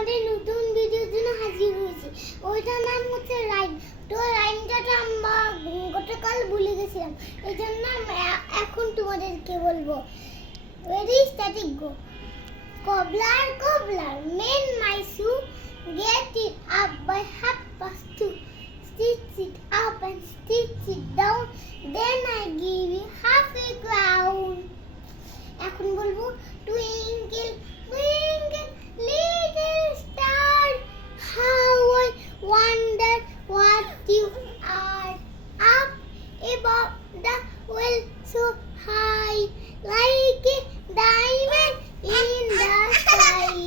তোমাদের নতুন ভিডিওর জন্য হাজির হয়েছি। ওইটার নাম হচ্ছে রাইম। তো রাইমটা আমরা গতকাল ভুলে গেছিলাম, এই জন্য এখন তোমাদেরকে বলবো। Ready, static, go. Cobbler, cobbler, mend my shoe, get it up by 2:30. Stitch it up and stitch it down, then I give you half a crown. এখন বলবো, twinkle, twinkle, little star, how I wonder what you are. Up above the world so high, like a diamond in the sky.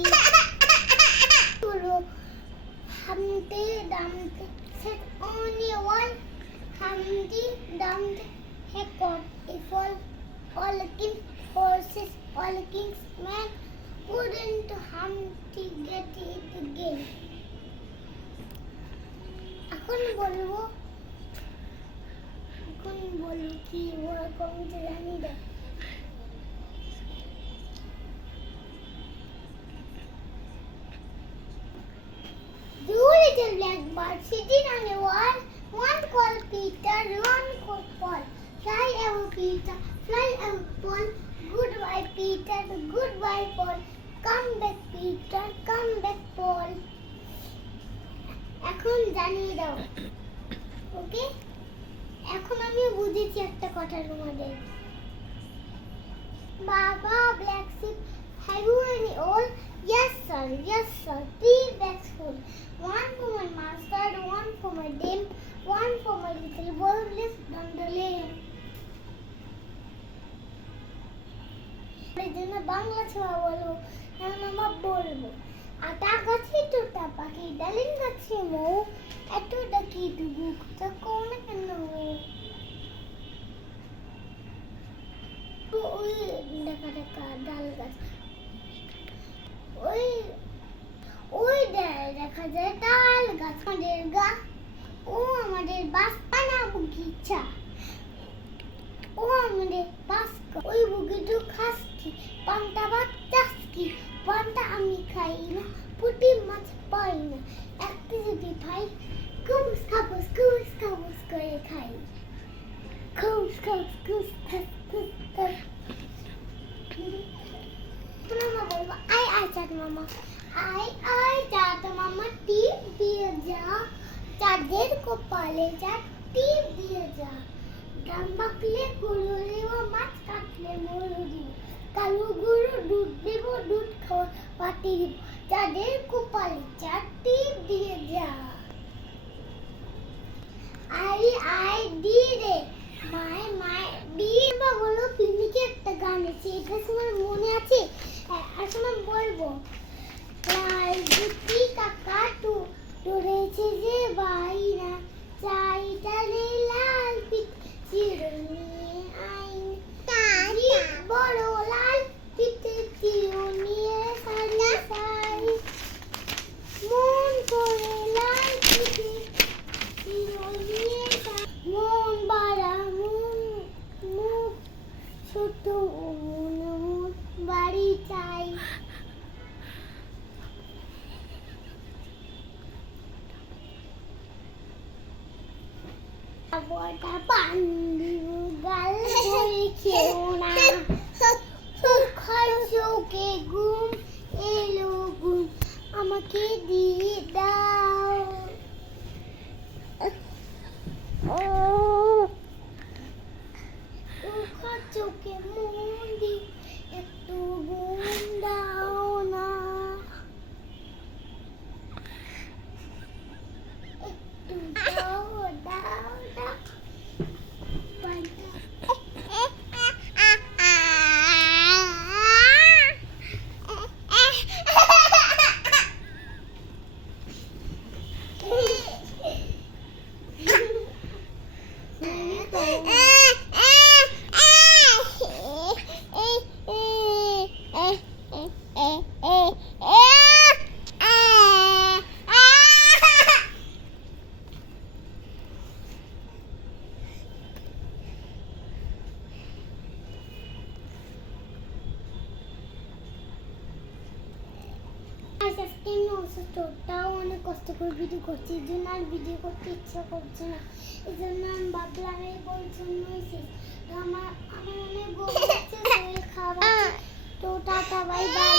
Humpty Dumpty sat on a wall. Humpty Dumpty had got a fall. All king's horses, all king's men, couldn't Humpty get it again. এখন বলবো কি ওরকম জানি না। Two little blackbirds sitting on a wall. One called Peter, one called Paul. Fly away, Peter, fly away, Paul. Goodbye, Peter, goodbye, Paul. Come back, Peter, come back, Paul. এখন জানিয়ে দাও, ওকে? এখন আমি বুঝেছি একটা কথা তোমাদের। বাবা, black sheep, have you any oil? Yes, sir, yes, sir. 3 bags full. One for my master, one for my dame, one for my little boy who lives down the lane. এই জন্য বাংলা ছোঁয়া বলো, এখন আমরা বলবো। আটা গাছে তোতা পাখি, ডালিম গাছে মৌ, এত ডাকি ডুবু কথা কও না কেন? ওই দেখা দেখা ডাল গাছ, ওই দেখা যায় ডাল গাছ। আমাদের গা, ও আমাদের বাসপানা বগিচা, ও আমাদের বাস্ক। ওই বগিটু খাসকি, পান্তা ভাত চাসকি, পান্তা আমি খাই না, পুঁটি মাছ পাই না, একটি যদি পাই কুস খাবুস করে খাই। কুস কুস কুস কুস কুস কুস। মামা বলবো, আই চাঁদ মামা, আই চাঁদ মামা, টিপ দিয়ে যা, চাঁদের কপালে চাঁদ, টিপ দিয়ে যা। গান বাকলে গরু দেব, মাছ কাটলে মরু দিব, কালু গরু দুধ দেব, দুধ খাওয়া পাটি দিব, চাঁদের কপালে চাঁদ, টিপ দিয়ে যা। আই দি রে, মাই দি। বা বলো, পিকনিকে একটা গান আছে, এটা তোমার মনে আছে? এখন আমি বলবো, লাল জুতি কাকা টুরেছে যে বাইরা, চাইটা রে লাল পিঠ চিরুনি আইন, তারি বড় লাল পিঠে চিরুনি সারি সারি, মন করে লাল পিঠে চিরুনি, মন বাড়া মন মুখ ছোট মন বাড়ি চাই। বড়টা পান দিব, গাল ভরে খেও না, চোখে ঘুম এলো ঘুম, আমাকে দিয়ে দাও। চোখে মন দি, একটু ঘুম দাও না, একটু দাও দাও দাও। গাইস আজকে আমি অসুস্থ, তাও অনেক কষ্ট করে ভিডিও করছি, এই জন্য আর ভিডিও করতে ইচ্ছা করছে না। এই জন্য আমি ভাবলাম এই পরিচ্ছন্নই শেষ। তো আমার অনেক গরম লাগছে, শরীর খারাপ আছে। তো টাটা, বাই বাই।